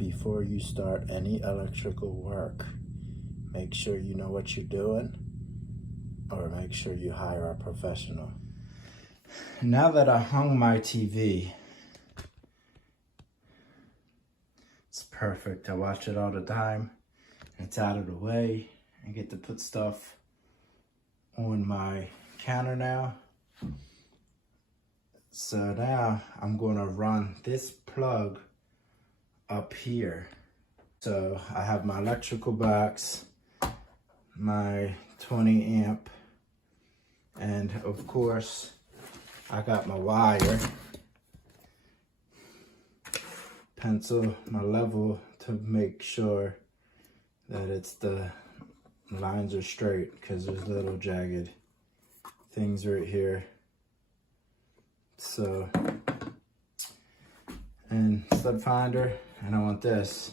before you start any electrical work, make sure you know what you're doing, or make sure you hire a professional. Now that I hung my TV, it's perfect. I watch it all the time. It's out of the way. I get to put stuff on my counter now. So now I'm gonna run this plug up here. So I have my electrical box, my 20 amp, and of course I got my wire, pencil my level to make sure that the lines are straight, because there's little jagged things right here. So, and slip finder, and I want this.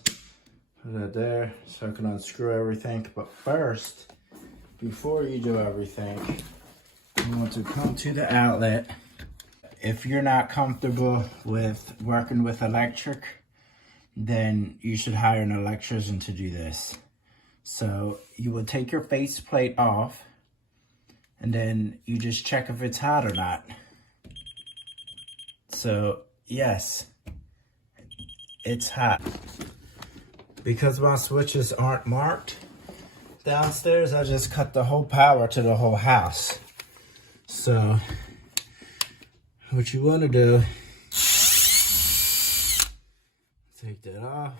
Put that there so I can unscrew everything. But first, before you do everything, you want to come to the outlet. If you're not comfortable with working with electric, then you should hire an electrician to do this. So you will take your faceplate off, and then you just check if it's hot or not. So yes, it's hot. Because my switches aren't marked downstairs, I just cut the whole power to the whole house. So what you want to do, take that off.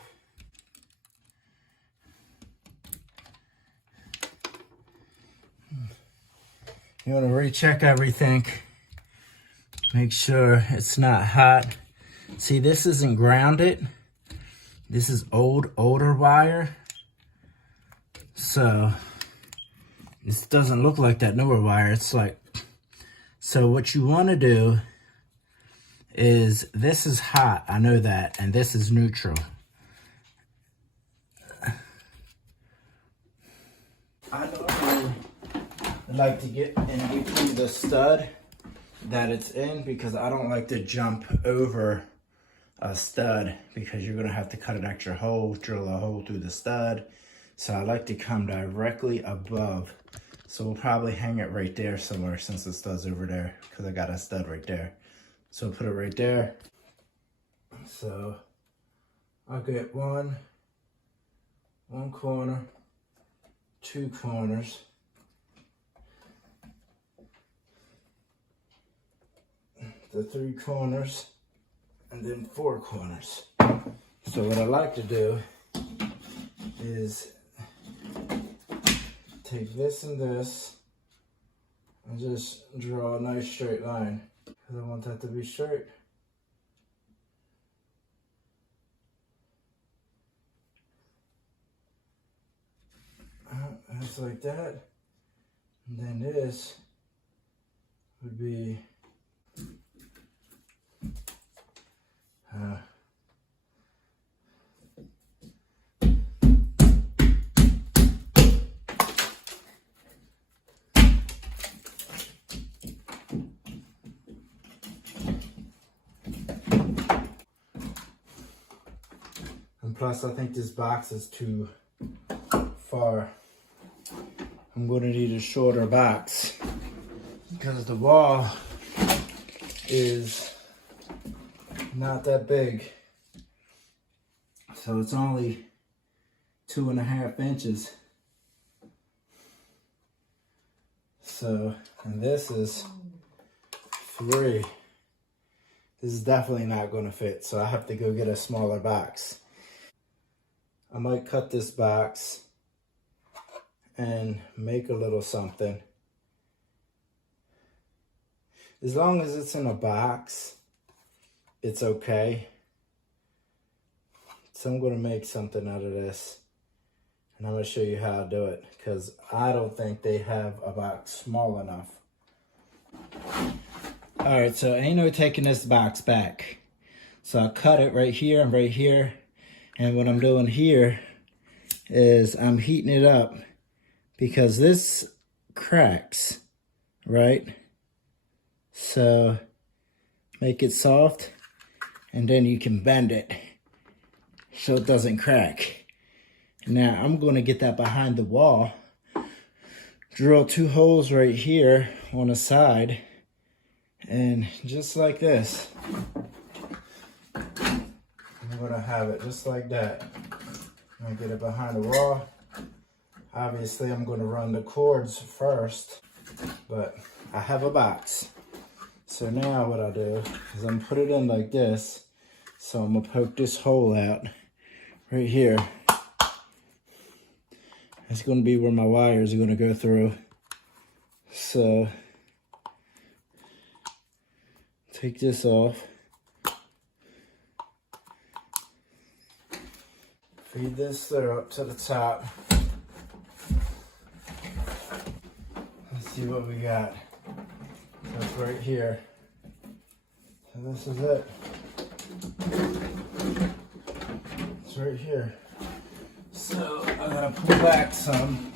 You want to recheck everything. Make sure it's not hot. See, this isn't grounded. This is older wire. So this doesn't look like that newer wire. It's like, so what you want to do is, this is hot, I know that, and this is neutral. I normally like to get through the stud that it's in, because I don't like to jump over a stud, because you're gonna have to cut an extra hole, drill a hole through the stud. So I like to come directly above. So we'll probably hang it right there somewhere, since the stud's over there, because I got a stud right there. So put it right there. So I'll get one corner, 2 corners, the 3 corners, and then 4 corners. So what I like to do is take this and this and just draw a nice straight line, because I want that to be straight. That's like that. And then this would be and plus I think this box is too far. I'm going to need a shorter box, because the wall is not that big. So it's only 2.5 inches. So, and this is 3. This is definitely not going to fit, so I have to go get a smaller box. I might cut this box and make a little something. As long as it's in a box, it's okay. So I'm going to make something out of this, and I'm going to show you how to do it, because I don't think they have a box small enough. All right, so ain't no taking this box back. So I cut it right here and right here. And what I'm doing here is I'm heating it up, because this cracks, right? So make it soft, and then you can bend it. so it doesn't crack. Now I'm going to get that behind the wall, drill 2 holes right here on the side, and just like this, I'm going to have it just like that. I'm going to get it behind the wall. Obviously I'm going to run the cords first, but I have a box. So now what I'll do is I'm put it in like this. So I'm gonna poke this hole out right here. That's gonna be where my wires are gonna go through. So take this off. Feed this through up to the top. Let's see what we got. That's right here. So this is it. It's right here. So I'm gonna pull back some.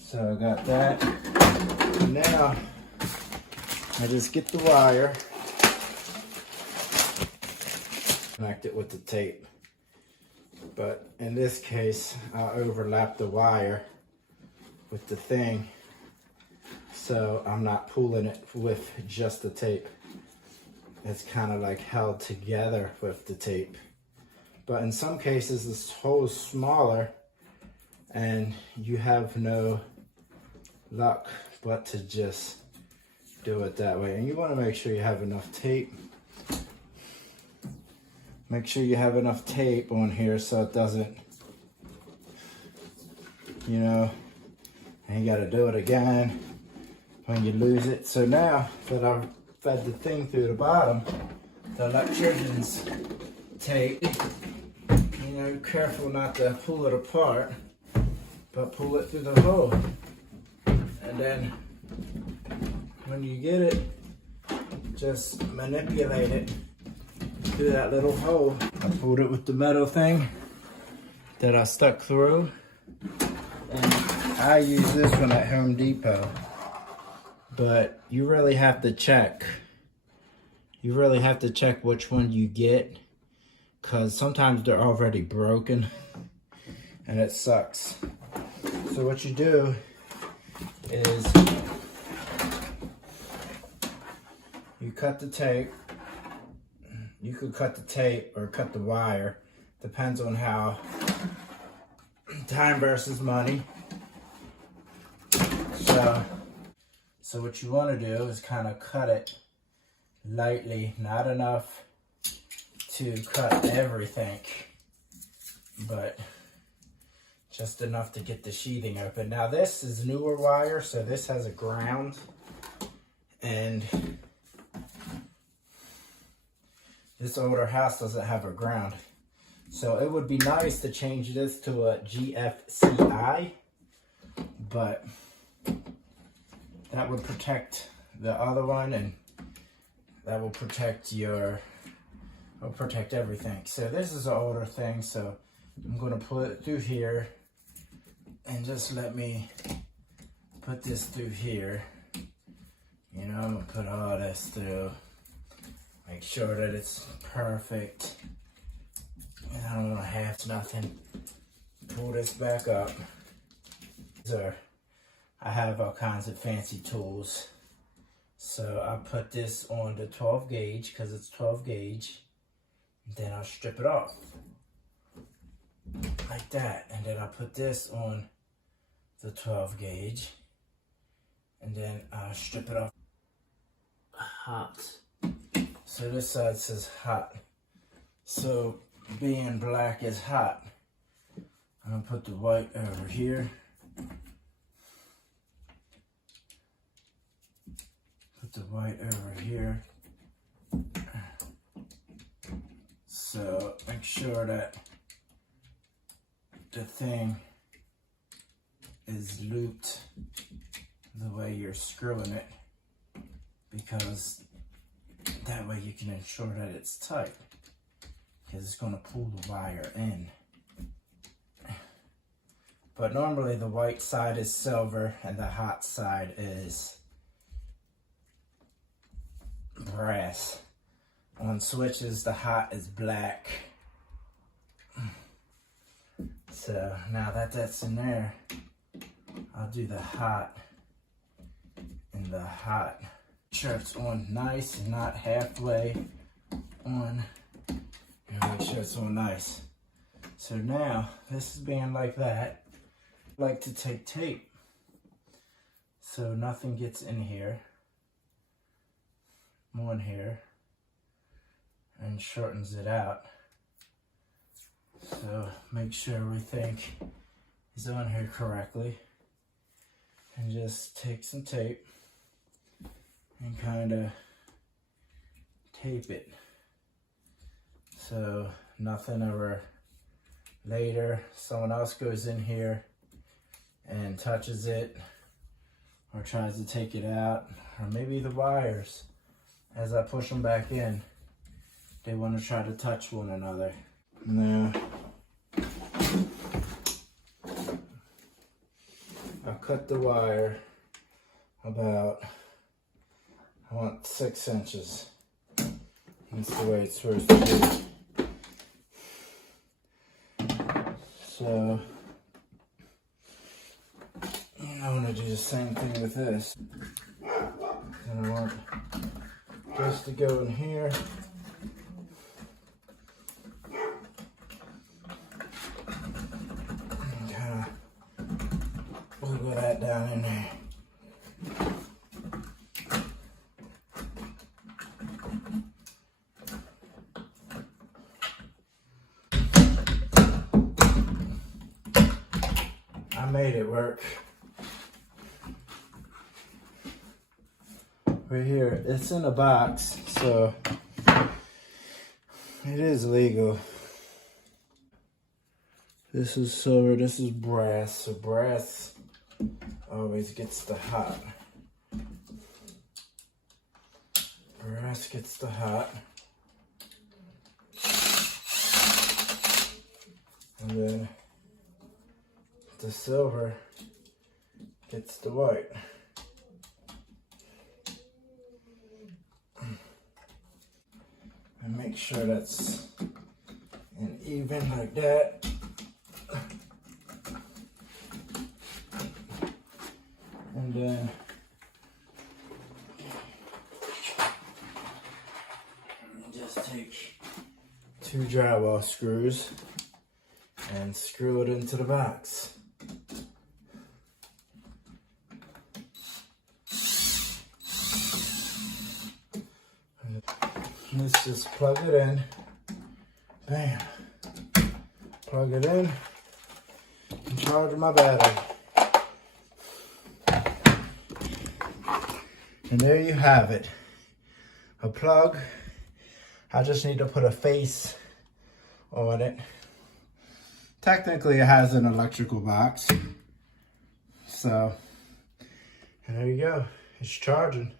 So I got that. And now I just get the wire, connect it with the tape. But in this case, I'll overlap the wire with the thing, so I'm not pulling it with just the tape. It's kind of like held together with the tape. But in some cases, this hole is smaller and you have no luck but to just do it that way. And you want to make sure you have enough tape. Make sure you have enough tape on here so it doesn't, you know, and you got to do it again when you lose it. So now that I've fed the thing through the bottom, the electrician's tape, you know, careful not to pull it apart, but pull it through the hole. And then when you get it, just manipulate it through that little hole. I pulled it with the metal thing that I stuck through. And I use this one at Home Depot. But you really have to check. You really have to check which one you get, because sometimes they're already broken and it sucks. So what you do is you cut the tape. You could cut the tape or cut the wire. Depends on how, time versus money. So what you want to do is kind of cut it lightly, not enough to cut everything, but just enough to get the sheathing open. Now this is newer wire, so this has a ground, and this older house doesn't have a ground. So it would be nice to change this to a GFCI, but that would protect the other one, and that will protect everything. So this is an older thing, so I'm gonna put it through here, and just let me put this through here. You know, I'm gonna put all this through, make sure that it's perfect. And I don't wanna have nothing. Pull this back up. So I have all kinds of fancy tools. So I put this on the 12 gauge because it's 12 gauge. Then I'll strip it off like that. And then I put this on the 12 gauge. And then I'll strip it off. Hot. So this side says hot. So being black is hot. I'm gonna put the white over here. Put the white over here. So make sure that the thing is looped the way you're screwing it, because that way you can ensure that it's tight, because it's going to pull the wire in. But normally the white side is silver and the hot side is brass. On switches, the hot is black. So now that that's in there, I'll do the hot and the hot. Make sure it's on nice and not halfway on. And make sure it's on nice. So now this is being like that. I like to take tape so nothing gets in here, on here, and shortens it out. So make sure everything is on here correctly, and just take some tape and kind of tape it so nothing ever later someone else goes in here and touches it or tries to take it out, or maybe the wires, as I push them back in, they want to try to touch one another. Now I cut the wire about, I want 6 inches. That's the way it's supposed to be. So I want to do the same thing with this. And I want this to go in here. And kind of wiggle that down in there. I made it work. Right here, it's in a box, so it is legal. This is silver, this is brass, so brass always gets the hot. Brass gets the hot. And then the silver gets the white. And make sure that's an even like that. And then just take 2 drywall screws and screw it into the box. Let's just plug it in. Bam. Plug it in and charge my battery. And there you have it. A plug. I just need to put a face on it. Technically it has an electrical box. So, and there you go. It's charging.